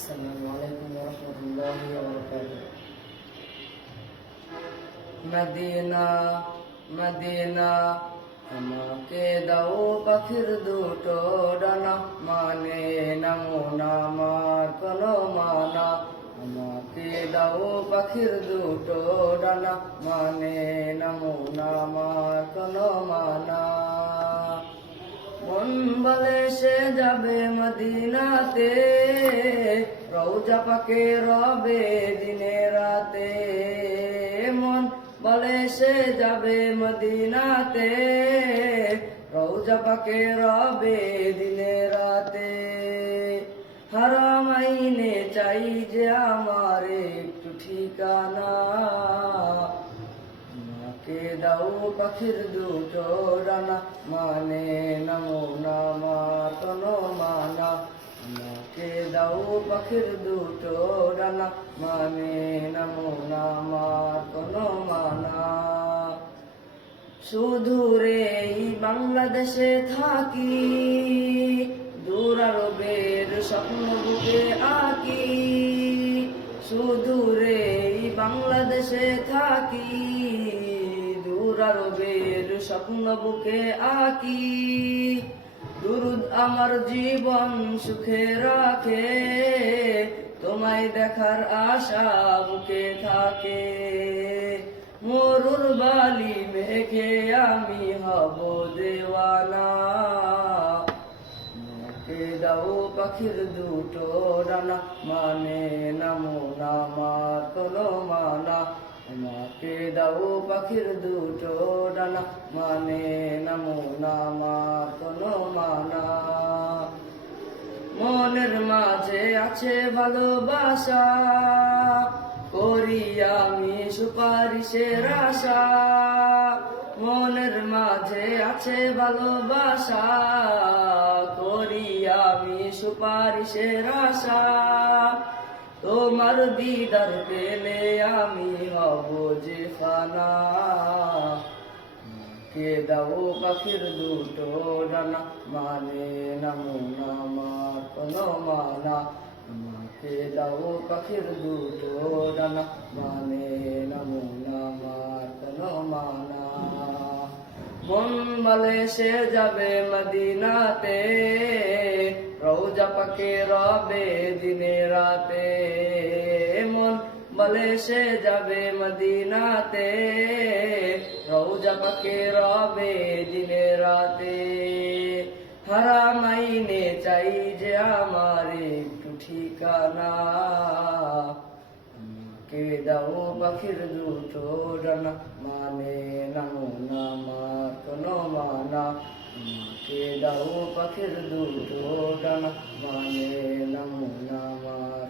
Assalamualaikum warahmatullahi wabarakatuh. Medina Medina আমাকে দাও পাখির দুটো ডানা, মানে না মন আমার কোনো মানা। আমাকে দাও পাখির দুটো ডানা, মানে না মন আমার কোনো মানা। মন বলে সে যাবে মদিনাতে, রওজা পাকে রবে দিনে রাতে। মন বলে সে যাবে মদিনাতে, রওজা পাকে রবে দিনে রাতে। হারাম আইনে চাই যে আমার একটু ঠিকানা, আমাকে দাও পাখির দুটো ডানা, মানে না মন আমার কোনো মানা। আমাকে দাও পাখির দুটো ডানা, মানে না মন আমার কোনো মানা। শুধু রে বাংলাদেশে থাকি, দূর আরবের স্বপ্ন বুকে আঁকি। শুধু রে বাংলাদেশে থাকি, দূর আরবের স্বপ্ন বুকে আঁকি। দুরুদ আমার জীবন সুখে রাখে, তোমায় দেখার আশা বুকে থাকে। মরুর বালি মেঘে আমি হব দেওয়ানা, আমাকে দাও পাখির দুটো ডানা, মানে না মন আমার কোনো মানা। আমাকে দাও পাখির দুটো ডানা, মানে না মন আমার কোনো মানা। মনের মাঝে আছে ভালোবাসা, করি আমি সুপারিশের আশা। মনের মাঝে আছে ভালোবাসা, করি আমি সুপারিশের আশা। তোমার দিদার পেলে আমি হব যে ফানা, কে দাও পাখির দুটো ডানা, মানে না মন আমার কোনো মানা। আমাকে দাও পাখির দুটো ডানা, মানে না মন আমার কোনো মানা। মন বলে সে যাবে মদিনাতে, রওজা পাকে রবে দিনে রাতে। মন বলে সে যাবে মদিনাতে, রওজা পাকে রবে দিনে রাতে। হারাম আইনে চাই যে আমার একটু ঠিকানা, আমাকে দাও পাখির দুটো ডানা, মানে না মন আমার কোনো মানা। আমাকে দাও পাখির দুটো ডানা, মানে না মন আমার